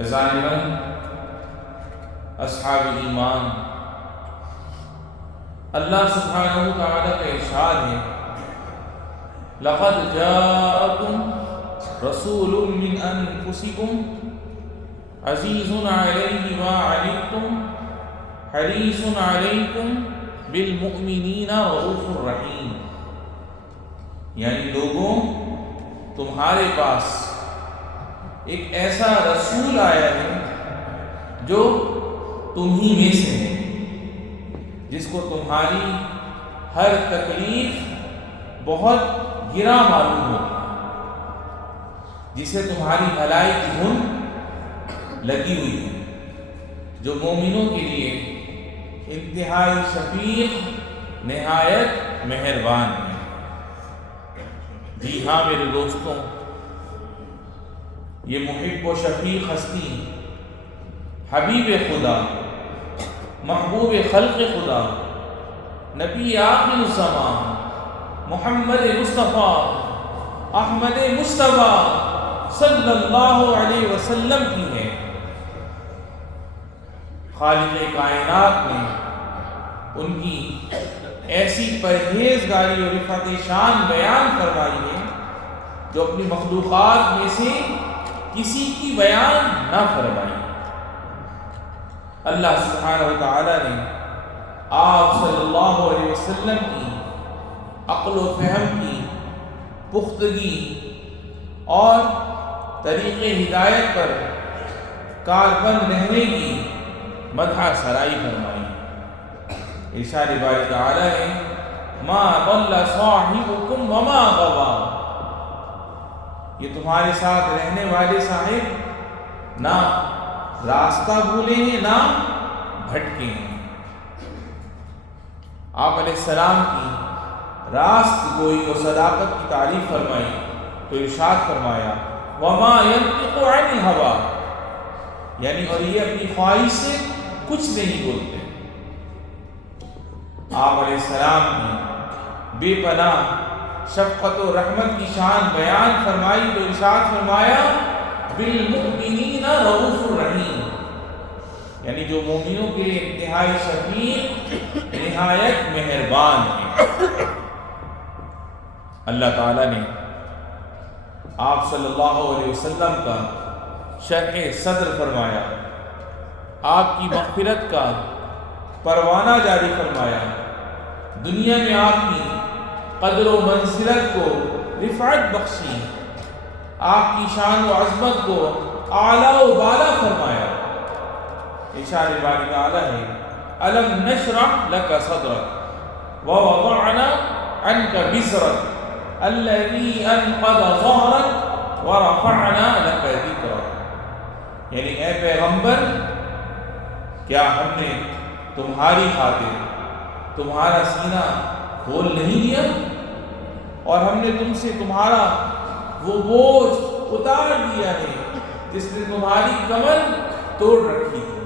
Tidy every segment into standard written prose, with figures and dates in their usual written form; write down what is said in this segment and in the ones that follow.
عزیزان اصحاب ایمان، اللہ سبحانہ وتعالی کا ارشاد ہے لقد جاءکم رسول من انفسکم عزیز علیہ ما عنتم حریص علیکم بالمؤمنین رؤوف الرحیم، یعنی لوگوں تمہارے پاس ایک ایسا رسول آیا ہے جو تم ہی میں سے ہے، جس کو تمہاری ہر تکلیف بہت گرا معلوم ہوتی ہے، جسے تمہاری بھلائی کی دھن لگی ہوئی ہے، جو مومنوں کے لیے انتہائی شفیق نہایت مہربان ہے۔ جی ہاں میرے دوستوں، یہ محب و شفیق ہستی، حبیب خدا، محبوب خلق خدا، نبی آخر الزمان، محمد مصطفیٰ احمد مصطفیٰ صلی اللہ علیہ وسلم کی ہے۔ خالق کائنات نے ان کی ایسی پرہیزگاری اور رفعت شان بیان فرمائی ہے جو اپنی مخلوقات میں سے کسی کی بیان نہ فرمائی۔ اللہ سبحانہ وتعالی نے آپ صلی اللہ علیہ وسلم کی عقل و فہم کی پختگی اور طریق ہدایت پر کاربند رہنے کی مدح سرائی فرمائی۔ ارشاد باری تعالی ہے ما ضل صاحبکم وما غوی، یہ تمہارے ساتھ رہنے والے صاحب نہ راستہ بھولے ہیں نہ بھٹکے ہیں۔ آپ علیہ السلام کی راست گوئی اور صداقت کی تعریف فرمائی تو ارشاد فرمایا وما ينطق عن الهوى، یعنی اور یہ اپنی خواہش سے کچھ نہیں بولتے۔ آپ علیہ السلام کی بے پناہ شفقت و رحمت کی شان بیان فرمائی تو ارشاد فرمایا بالمؤمنین رؤوف الرحیم، یعنی جو مومنوں کے انتہائی شفیق نہایت مہربان ہیں۔ اللہ تعالیٰ نے آپ صلی اللہ علیہ وسلم کا شرح صدر فرمایا، آپ کی مغفرت کا پروانہ جاری فرمایا، دنیا میں آپ کی قدر و منزلت کو رفعت بخشی، آپ کی شان و عظمت کو اعلیٰ و بالا فرمایا۔ ارشاد باری تعالی ہے الم نشرح لک صدرک ووضعنا عنک وزرک الذی انقض ظہرک ورفعنا لک ذکرک، یعنی اے پیغمبر کیا ہم نے تمہاری خاطر تمہارا سینہ کھول نہیں دیا اور ہم نے تم سے تمہارا وہ بوجھ اتار دیا ہے جس نے تمہاری کمر توڑ رکھی تھی،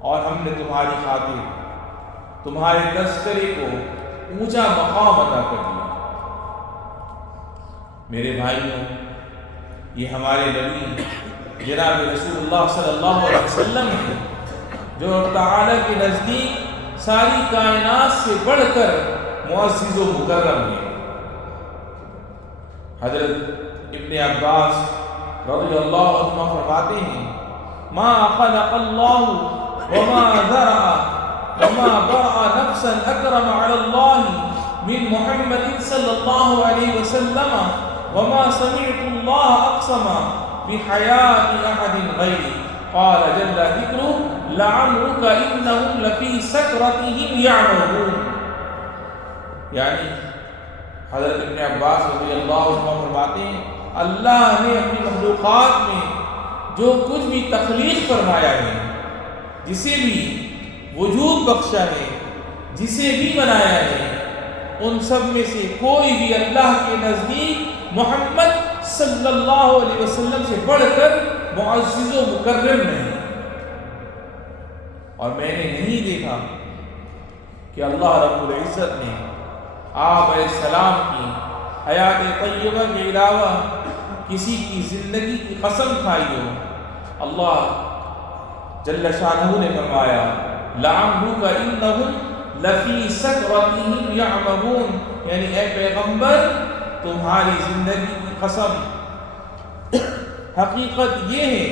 اور ہم نے تمہاری خاطر تمہارے تذکرے کو اونچا مقام عطا کر دیا۔ میرے بھائیوں، یہ ہمارے نبی جناب رسول اللہ صلی اللہ علیہ وسلم ہے جو تعالیٰ کے نزدیک ساری کائنات سے بڑھ کر معزز و مکرم ہے۔ حضرت ابن عباس رضی اللہ عنہ فرماتے ہیں ما خلق اللہ وما ذرع وما برأ نفسا اکرم علی اللہ من محمد صلی اللہ علیہ وسلم وما سمعت اللہ اقسم بحیات احد غیری قال جل ذکرہ لعمرک انہم لفی سکرتہم یعمہون، یعنی حضرت ابن عباس رضی اللہ عنہ فرماتے ہیں اللہ نے اپنی مخلوقات میں جو کچھ بھی تخلیق فرمایا ہے، جسے بھی وجود بخشا ہے، جسے بھی بنایا ہے، ان سب میں سے کوئی بھی اللہ کے نزدیک محمد صلی اللہ علیہ وسلم سے بڑھ کر معزز و مکرم نہیں، اور میں نے نہیں دیکھا کہ اللہ رب العزت نے آپ علیہ السلام کی حیات طیبہ کے علاوہ کسی کی زندگی کی قسم کھائی ہو، اللہ جل شانہ نے فرمایا لعمرک انہم لفی سکرتہم یعمہون، یعنی اے پیغمبر تمہاری زندگی کی قسم، حقیقت یہ ہے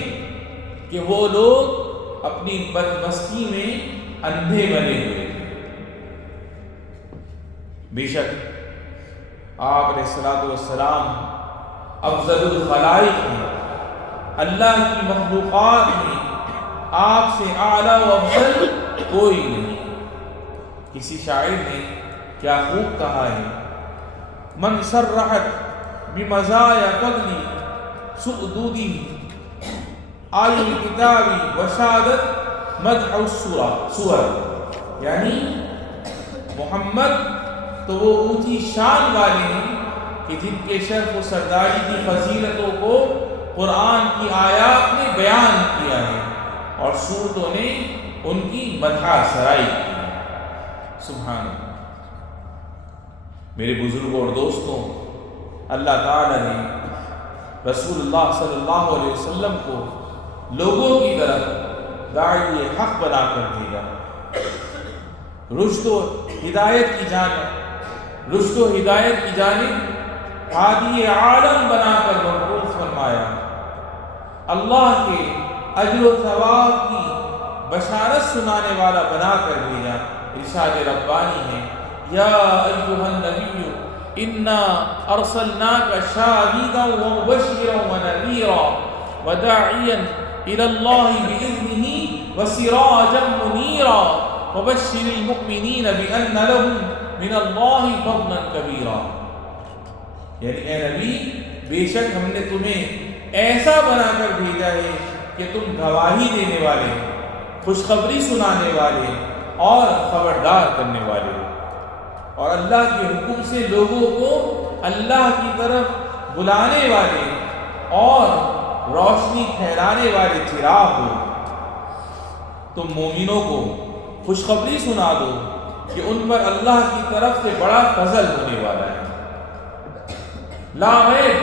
کہ وہ لوگ اپنی بدمستی میں اندھے بنے ہوئے تھے۔ بے شک آپ علیہ الصلوۃ والسلام افضل الخلائق ہیں، اللہ کی مخلوقات میں آپ سے اعلیٰ و افضل کوئی نہیں۔ کسی شاعر نے کیا خوب کہا ہے، من صرحت بمزایا فضلی سؤدودی آی الکتابی وشادت مدح السور، یعنی محمد تو وہ اونچی شان والے ہیں کہ جن کے شرف و سرداری کی فضیلتوں کو قرآن کی آیات نے بیان کیا ہے اور سورتوں نے ان کی مدح سرائی کی ہے۔ سبحان اللہ۔ میرے بزرگوں اور دوستوں، اللہ تعالی نے رسول اللہ صلی اللہ علیہ وسلم کو لوگوں کی طرف داعی حق بنا کر بھیجا، رشد و ہدایت کی جانب ہادی عالم بنا کر مبعوث فرمایا، اللہ کے اجر و ثواب کی بشارت سنانے والا بنا کر بھیجا۔ ارشاد ربانی ہے، یا ایھا النبی انا ارسلناک شاہدا ومبشرا ونذیرا وداعیا الی اللہ باذنہ وسراجا منیرا وبشر المؤمنین بان لهم من اللہ فضلا کبیرا، یعنی اے نبی بے شک ہم نے تمہیں ایسا بنا کر بھیجا ہے کہ تم گواہی دینے والے، خوشخبری سنانے والے اور خبردار کرنے والے، اور اللہ کے حکم سے لوگوں کو اللہ کی طرف بلانے والے اور روشنی پھیلانے والے چراغ ہو۔ تم مومنوں کو خوشخبری سنا دو کہ ان پر اللہ کی طرف سے بڑا فضل ہونے والا ہے۔ لا ریب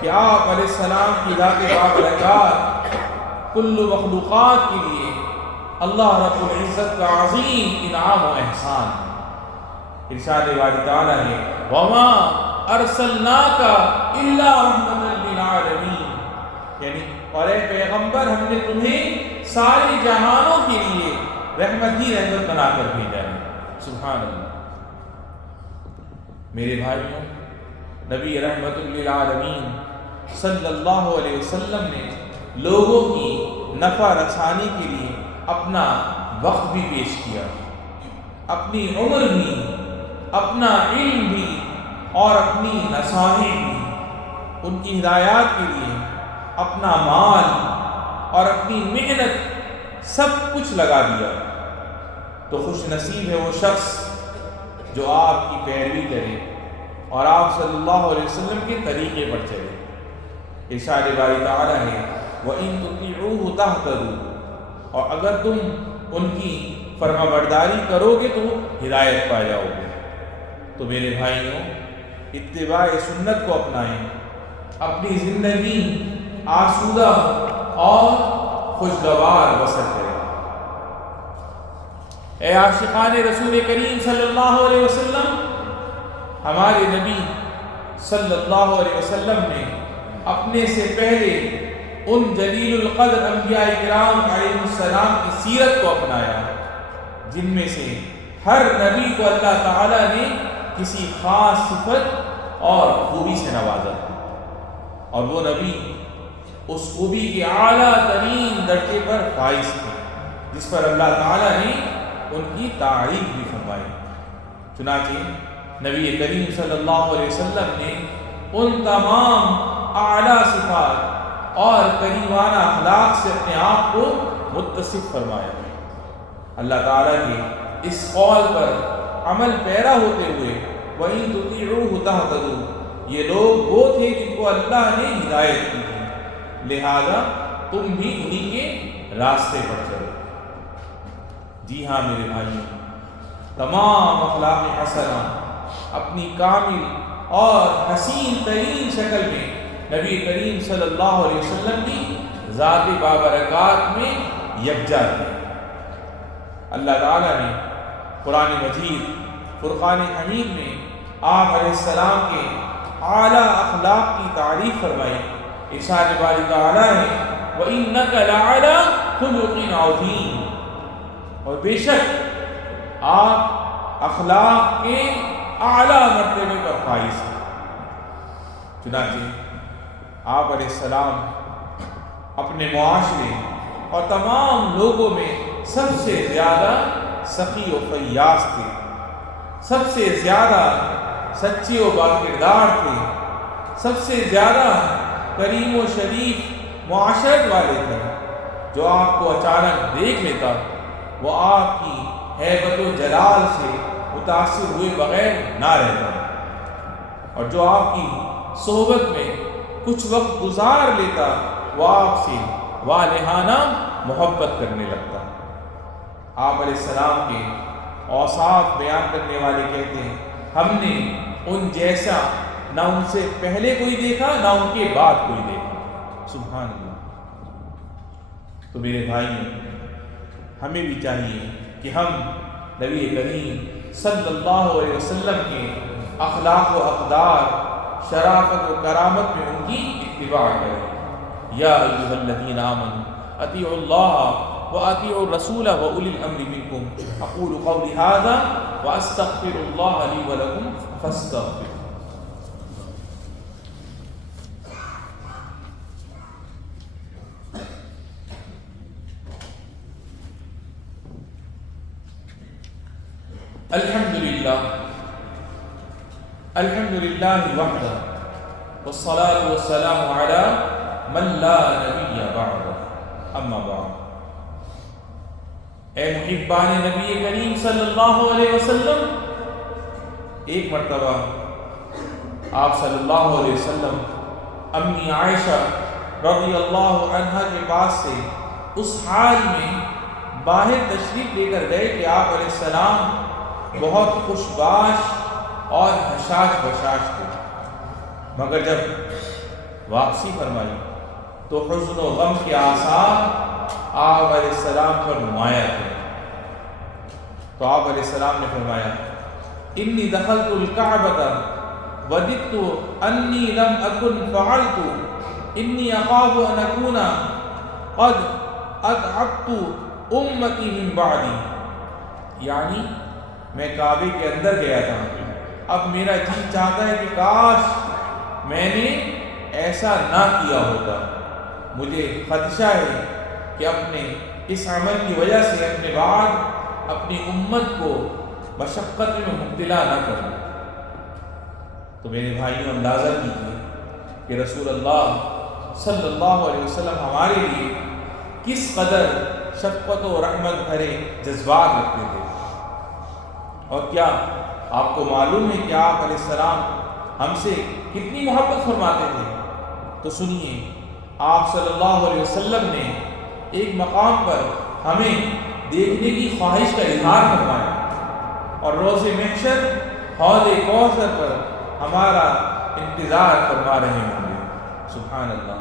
کہ آپ علیہ السلام کی ذات بابرکات کل مخلوقات کے لیے اللہ رب العزت کا عظیم انعام و احسان ہے۔ ارشاد باری تعالیٰ ہے، وما ارسلناک الا رحمۃ للعالمین، یعنی اور اے پیغمبر ہم نے تمہیں سارے جہانوں کے لیے رحمت ہی رحمت بنا کر بھیجا ہے۔ سبحان اللہ۔ میرے بھائیوں، نبی رحمت للعالمین صلی اللہ علیہ وسلم نے لوگوں کی نفع رسانی کے لیے اپنا وقت بھی پیش کیا، اپنی عمر بھی، اپنا علم بھی اور اپنی نصائح بھی، ان کی ہدایات کے لیے اپنا مال اور اپنی محنت سب کچھ لگا دیا۔ تو خوش نصیب ہے وہ شخص جو آپ کی پیروی کرے اور آپ صلی اللہ علیہ وسلم کے طریقے پر چلے۔ ارشاد باری تعالیٰ ہے، وَإِن تُطِيعُوهُ تَهْتَدُوا، اور اگر تم ان کی فرما برداری کرو گے تو ہدایت پا جاؤ گے۔ تو میرے بھائیوں، اتباع سنت کو اپنائیں، اپنی زندگی آسودہ اور خوشگوار بسر کریں۔ اے عاشقان رسول کریم صلی اللہ علیہ وسلم، ہمارے نبی صلی اللہ علیہ وسلم نے اپنے سے پہلے ان جلیل القدر انبیاء کرام علیہ السلام کی سیرت کو اپنایا، جن میں سے ہر نبی کو اللہ تعالیٰ نے کسی خاص صفت اور خوبی سے نوازا، اور وہ نبی اس خوبی کے اعلیٰ ترین درجے پر فائز تھے، جس پر اللہ تعالیٰ نے ان کی تعریف بھی فرمائی۔ چنانچہ نبی کریم صلی اللہ علیہ وسلم نے ان تمام اعلیٰ صفات اور کریمانہ اخلاق سے اپنے آپ کو متصف فرمایا۔ اللہ تعالیٰ کے اس قول پر عمل پیرا ہوتے ہوئے وَإِن تُطِيعُوهُ تَهْتَدُوا، یہ لوگ وہ تھے جن کو اللہ نے ہدایت کی تھی، لہذا تم بھی انہی کے راستے پر چلو۔ جی ہاں میرے بھائیوں، تمام اخلاق حسنہ اپنی کامل اور حسین ترین شکل میں نبی کریم صلی اللہ علیہ وسلم کی ذات بابرکات میں یکجا تھے۔ اللہ تعالیٰ نے قرآن مجید فرقان حمید میں آپ علیہ السلام کے اعلیٰ اخلاق کی تعریف فرمائی۔ ارشاد باری تعالیٰ ہے وَإِنَّكَ لَعَلَىٰ خُلُقٍ عَظِيمٍ، اور بے شک آپ اخلاق کے اعلیٰ مرتبے پر فائز ہیں۔ چنانچہ آپ علیہ السلام اپنے معاشرے اور تمام لوگوں میں سب سے زیادہ سخی و فیاض تھے، سب سے زیادہ سچے و باکردار تھے، سب سے زیادہ کریم و شریف معاشرت والے تھے۔ جو آپ کو اچانک دیکھ لیتا وہ آپ کی ہیبت و جلال سے متاثر ہوئے بغیر نہ رہتا، اور جو آپ کی صحبت میں کچھ وقت گزار لیتا وہ آپ سے والہانہ محبت کرنے لگتا۔ آپ علیہ السلام کے اوصاف بیان کرنے والے کہتے ہیں ہم نے ان جیسا نہ ان سے پہلے کوئی دیکھا نہ ان کے بعد کوئی دیکھا۔ سبحان اللہ۔ تو میرے بھائیوں، ہمیں بھی چاہیے کہ ہم نبی کریم صلی اللہ علیہ وسلم کے اخلاق و اقدار، شرافت و کرامت میں ان کی اتباع کریں۔ یا ایھا الذین آمنوا اطیعوا اللہ وَأَطِيعُوا الرَّسُولَ وَأُولِي الْأَمْرِ مِنْكُمْ أَقُولُ قَوْلِي هَذَا وَأَسْتَغْفِرُ اللَّهَ لِي وَلَكُمْ فَاسْتَغْفِرُوهُ۔ الحمد للہ وحدہ والصلاة والسلام علی من لا نبی بعدہ، اما بعد۔ اے محبان نبی کریم صلی اللہ علیہ وسلم، ایک مرتبہ آپ صلی اللہ علیہ وسلم امی عائشہ رضی اللہ عنہا کے پاس سے اس حال میں باہر تشریف لے کر گئے کہ آپ علیہ السلام بہت خوشباش اور حشاش بشاش تھے، مگر جب واپسی فرمائی تو حزن و غم کے آثار آپ علیہ السلام پر نمایاں تھے۔ تو آپ علیہ السلام نے فرمایا انی دخلت الکعبۃ وددت انی لم اکن فعلت انی اخاف ان اکون قد اتعبت امتی من بعدی، یعنی میں کعبے کے اندر گیا تھا، اب میرا جی چاہتا ہے کہ کاش میں نے ایسا نہ کیا ہوتا، مجھے خدشہ ہے کہ اپنے اس عمل کی وجہ سے اپنے بعد اپنی امت کو مشقت میں مبتلا نہ کروں۔ تو میرے بھائیوں، اندازہ کیجیے کہ رسول اللہ صلی اللہ علیہ وسلم ہمارے لیے کس قدر شفقت و رحمت بھرے جذبات رکھتے تھے، اور کیا آپ کو معلوم ہے کہ آپ علیہ السلام ہم سے کتنی محبت فرماتے تھے؟ تو سنیے، آپ صلی اللہ علیہ وسلم نے ایک مقام پر ہمیں دیکھنے کی خواہش کا اظہار فرمایا، اور روز محشر حوض کوثر پر ہمارا انتظار فرما رہے ہوں گے۔ سبحان اللہ۔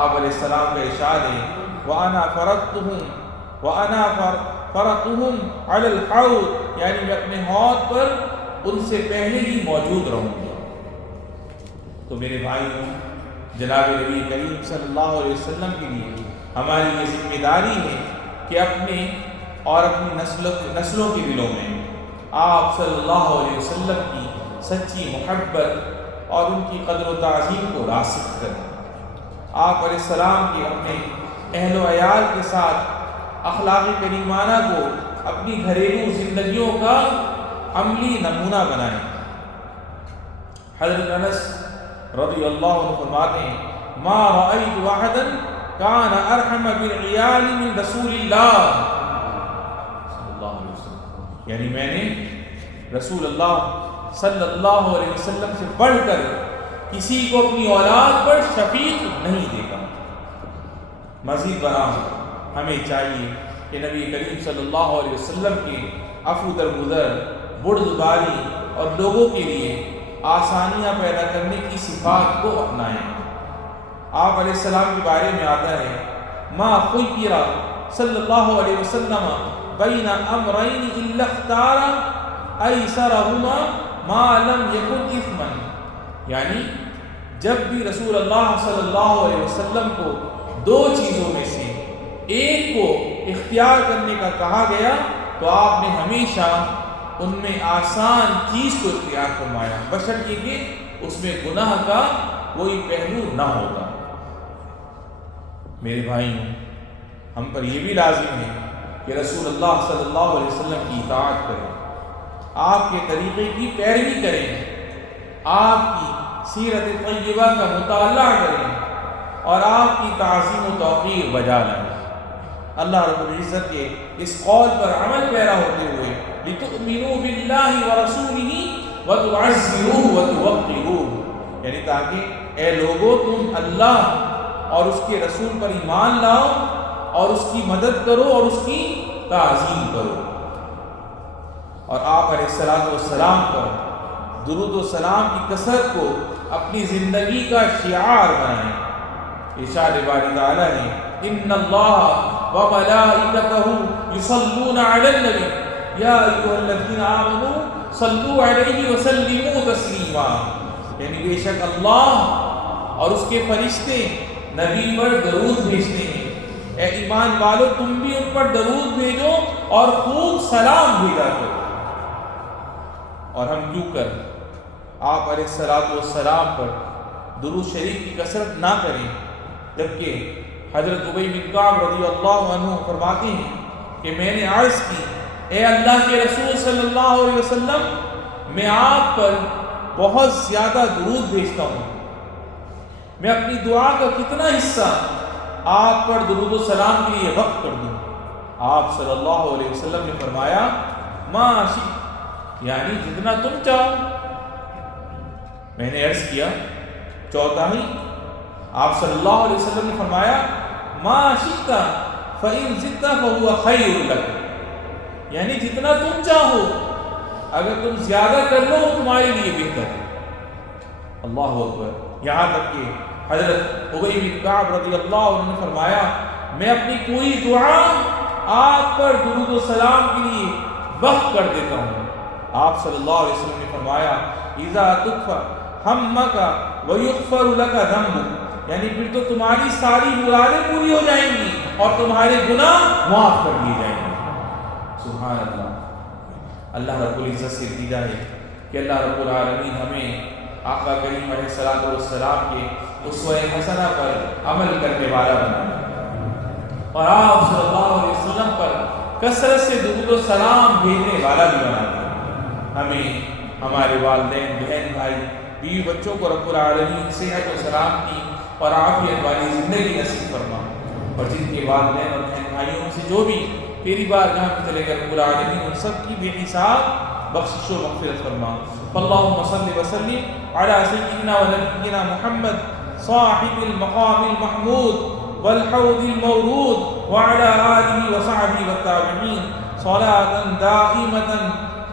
آپ علیہ السلام کا ارشاد ہے وَأَنَا فَرَطُهُمْ عَلَى الْحَوْضِ، یعنی میں اپنے حوض پر ان سے پہلے ہی موجود رہوں گا۔ تو میرے بھائیوں، جناب نبی کریم صلی اللہ علیہ وسلم کے لیے ہماری یہ ذمہ داری ہے کہ اپنے اور اپنی نسلوں کے دلوں میں آپ صلی اللہ علیہ وسلم کی سچی محبت اور ان کی قدر و تعظیم کو راسخ کریں۔ آپ علیہ السلام کے اپنے اہل و عیال کے ساتھ اخلاق کریمانہ کو اپنی گھریلو زندگیوں کا عملی نمونہ بنائیں۔ حضرت انس رضی اللہ عنہ فرماتے ہیں ما رأیت واحدا کان ارحم بالعیال من رسول اللہ صلی اللہ علیہ وسلم، یعنی میں نے رسول اللہ صلی اللہ علیہ وسلم سے بڑھ کر کسی کو اپنی اولاد پر شفیق نہیں دیکھا۔ مزید برآں ہمیں چاہیے کہ نبی کریم صلی اللہ علیہ وسلم کے عفو درگزر، بردباری اور لوگوں کے لیے آسانیاں پیدا کرنے کی صفات کو اپنائیں۔ آپ علیہ السلام کے بارے میں آتا ہے ما خیر صلی اللہ علیہ وسلم بین امرین الا اختار ایسرہما ما لم یکن اثما، یعنی جب بھی رسول اللہ صلی اللہ علیہ وسلم کو دو چیزوں میں سے ایک کو اختیار کرنے کا کہا گیا تو آپ نے ہمیشہ ان میں آسان چیز کو اختیار فرمایا، بشرطے کہ اس میں گناہ کا کوئی پہلو نہ ہوگا۔ میرے بھائیوں، ہم پر یہ بھی لازم ہے کہ رسول اللہ صلی اللہ علیہ وسلم کی اطاعت کریں، آپ کے طریقے کی پیروی کریں، آپ کی سیرت طیبہ کا مطالعہ کریں اور آپ کی تعظیم و توقیر بجا لائیں۔ اللہ رب العزت کے اس قول پر عمل پیرا ہوتے ہوئے لِتُؤْمِنُوا بِاللَّهِ وَرَسُولِهِ وَتُعَزِّرُوهُ وَتُوَقِّرُوهُ، یعنی تاکہ اے لوگو تم اللہ اور اس کے رسول پر ایمان لاؤ اور اس کی مدد کرو اور اس کی تعظیم کرو، اور آپ علیہ السلام پر درود و سلام کی کثرت کو اپنی زندگی کا شعار بنائیں۔ ارشاد باری تعالیٰ ہے ان اللہ وملائکتہ یصلون علی النبی یا ایھا الذین آمنوا صلوا علیہ وسلموا تسلیما، یعنی بے شک اللہ اور اس کے فرشتے نبی پر درود بھیجتے ہیں، اے ایمان والو تم بھی ان پر درود بھیجو اور خوب سلام بھیجا کرو۔ اور ہم کیوں کر آپ علیہ السلام پر درود شریف کی کثرت نہ کریں، جبکہ حضرت ابی بن کعب رضی اللہ عنہ فرماتے ہیں کہ میں نے عرض کی اے اللہ کے رسول صلی اللہ علیہ وسلم، میں آپ پر بہت زیادہ درود بھیجتا ہوں، میں اپنی دعا کا کتنا حصہ آپ پر درود و سلام کے لیے وقف کر دوں؟ آپ صلی اللہ علیہ وسلم نے فرمایا ما شئت، یعنی جتنا تم چاہو۔ میں نے عرض کیا چوتھائی؟ آپ صلی اللہ علیہ وسلم نے فرمایا ما شئت فإن زدت فهو خیر لک، یعنی جتنا تم چاہو، اگر تم زیادہ کر لو وہ تمہارے لیے بہتر ہے۔ اللہ اکبر۔ یہاں تک کہ حضرت ابی بن کعب رضی اللہ عنہ نے فرمایا میں اپنی پوری دعا آپ پر درود و سلام کے لیے وقف کر دیتا ہوں۔ آپ صلی اللہ علیہ وسلم نے فرمایا اذا تکفى ہمک ویغفر لک ذنبک، یعنی پھر تو تمہاری ساری مرادیں پوری ہو جائیں گی اور تمہارے گناہ معاف کر دیے جائیں گے۔ سبحان اللہ۔ اللہ رب العزت سے التجا ہے کہ اللہ رب العالمین ہمیں آقا کریم علیہ السلام کے اسوہ حسنہ پر عمل کرنے والا بنانا اور آپ صلی اللہ علیہ وسلم پر کثرت سے درود و سلام بھیجنے والا بھی بنانا۔ ہمیں ہمارے والدین، بہن بھائی، بیوی بچوں کو رب العالمین صحت و سلامتی اور عافیت والی زندگی نصیب فرما، اور جن کے والدین اور بہن بھائیوں میں سے جو بھی تیری بارگاہ میں چلے گئے رب العالمین ان سب کی بے حساب بخشش و مغفرت فرما۔ اللہم صلی وسلم علی سیدنا و نبینا محمد صاحب المقام المحمود والحوض المورود وعلى آلہ وصحبہ والتابعین صلاة دائمة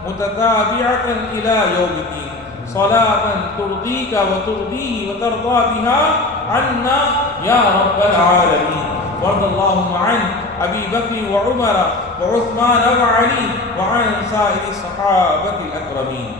متتابعة إلى يوم الدين، صلاة ترضيك وترضيه وترضى بها عنا يا رب العالمين۔ وارض اللهم عن أبي بكر وعمر وعثمان وعلي وعن سائر الصحابة الأكرمين۔